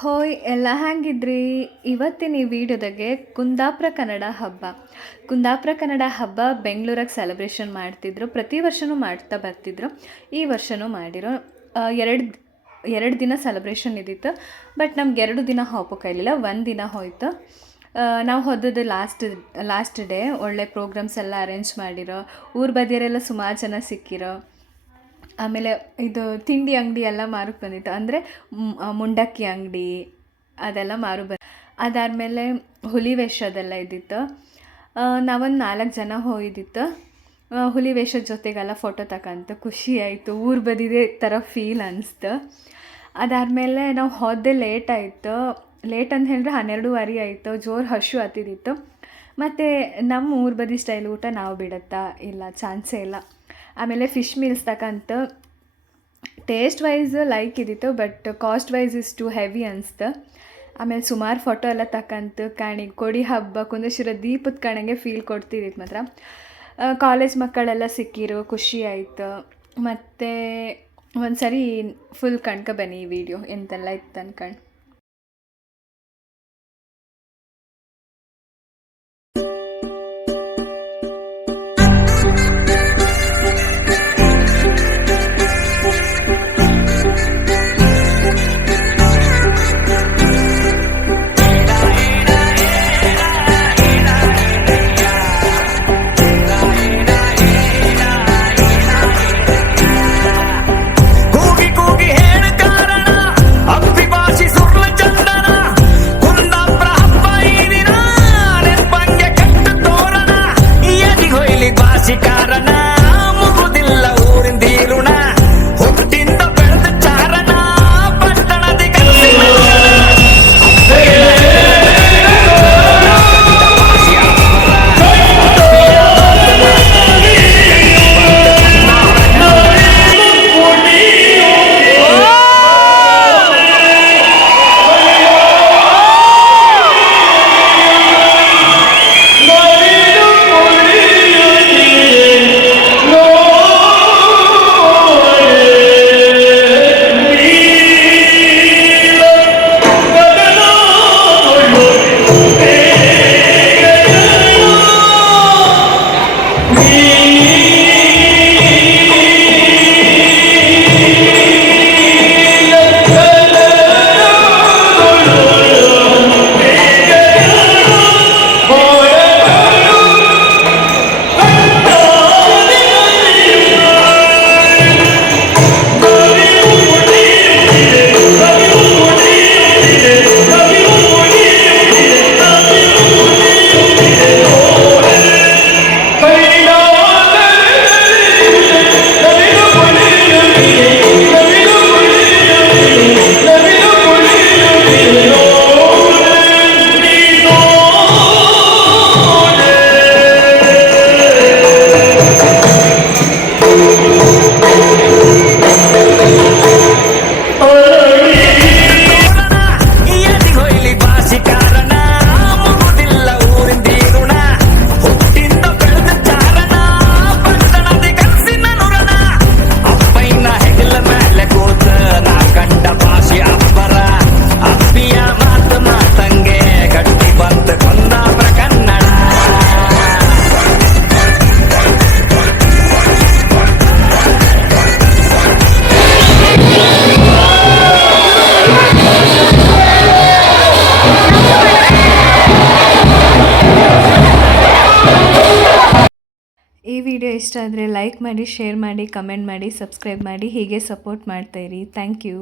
ಹೋಯ್, ಎಲ್ಲ ಹ್ಯಾಂಗಿದ್ರಿ? ಇವತ್ತಿನ ಈ ವಿಡಿಯೋದಾಗೆ ಕುಂದಾಪುರ ಕನ್ನಡ ಹಬ್ಬ. ಕುಂದಾಪುರ ಕನ್ನಡ ಹಬ್ಬ ಬೆಂಗಳೂರಾಗ ಸೆಲೆಬ್ರೇಷನ್ ಮಾಡ್ತಿದ್ರು, ಪ್ರತಿ ವರ್ಷನೂ ಮಾಡ್ತಾ ಬರ್ತಿದ್ರು. ಈ ವರ್ಷವೂ ಮಾಡಿರೋ ಎರಡು ಎರಡು ದಿನ ಸೆಲೆಬ್ರೇಷನ್ ಇದ್ದಿತ್ತು ಬಟ್ ನಮ್ಗೆ ಎರಡು ದಿನ ಹೋಗೋಕ್ಕಾಗಲಿಲ್ಲ ಒಂದು ದಿನ ಹೋಯ್ತು. ನಾವು ಹೋದದ್ದು ಲಾಸ್ಟ್ ಲಾಸ್ಟ್ ಡೇ ಒಳ್ಳೆ ಪ್ರೋಗ್ರಾಮ್ಸ್ ಎಲ್ಲ ಅರೇಂಜ್ ಮಾಡಿರೋ, ಊರ ಬದಿಯರೆಲ್ಲ ಸುಮಾರು ಜನ ಸಿಕ್ಕಿರೋ ಆಮೇಲೆ ಇದು ತಿಂಡಿ ಅಂಗಡಿ ಎಲ್ಲ ಮಾರಕ್ಕೆ ಬಂದಿತ್ತು. ಅಂದರೆ ಮುಂಡಕ್ಕಿ ಅಂಗಡಿ ಅದೆಲ್ಲ ಮಾರು ಬ ಅದಾದಮೇಲೆ ಹುಲಿ ವೇಷದೆಲ್ಲ ಇದ್ದಿತ್ತು. ನಾವೊಂದು ನಾಲ್ಕು ಜನ ಹೋಗಿದ್ದಿತ್ತು. ಹುಲಿ ವೇಷದ ಜೊತೆಗೆಲ್ಲ ಫೋಟೋ ತಕಂತ. ಖುಷಿ ಆಯಿತು. ಊರು ಬದಿದೆ ಥರ ಫೀಲ್ ಅನಿಸ್ತು. ಅದಾದಮೇಲೆ ನಾವು ಹೋದೆ ಲೇಟ್ ಆಯಿತು. ಲೇಟ್ ಅಂತ ಹೇಳಿದ್ರೆ ಹನ್ನೆರಡೂವರೆ ಆಯಿತು. ಜೋರು ಹಶು ಹತ್ತಿದಿತ್ತು. ಮತ್ತು ನಮ್ಮ ಊರು ಬದಿ ಸ್ಟೈಲ್ ಊಟ ನಾವು ಬಿಡುತ್ತಾ ಇಲ್ಲ? ಚಾನ್ಸೇ ಇಲ್ಲ. ಆಮೇಲೆ ಫಿಶ್ ಮೀಲ್ಸ್ ತಕಂತ ಟೇಸ್ಟ್ ವೈಸ್ ಲೈಕ್ ಇದ್ದಿತ್ತು but cost wise is too heavy ಅನಿಸ್ತು. ಆಮೇಲೆ ಸುಮಾರು ಫೋಟೋ ಎಲ್ಲ ತಕಂತು ಕಾಣಿ, ಕೊಡಿ ಹಬ್ಬ ಕುಂದಶಿರ ದೀಪದ ಕಣಂಗೆ ಫೀಲ್ ಕೊಡ್ತಿದ್ದಿತ್ತು ಮಾತ್ರ. ಕಾಲೇಜ್ ಮಕ್ಕಳೆಲ್ಲ ಸಿಕ್ಕಿರು, ಖುಷಿ ಆಯಿತು. ಮತ್ತು ಒಂದು ಸರಿ ಫುಲ್ ಕಣ್ಕ ಬನ್ನಿ ಈ ವಿಡಿಯೋ ಎಂತೆಲ್ಲ ಇತ್ತು ಅನ್ಕಂಡು రాజకారణ ಈ ವಿಡಿಯೋ ಇಷ್ಟ ಆದರೆ ಲೈಕ್ ಮಾಡಿ ಶೇರ್ ಮಾಡಿ ಕಮೆಂಟ್ ಮಾಡಿ ಸಬ್ಸ್ಕ್ರೈಬ್ ಮಾಡಿ, ಹೀಗೆ ಸಪೋರ್ಟ್ ಮಾಡ್ತಾಯಿರಿ ಥ್ಯಾಂಕ್ ಯು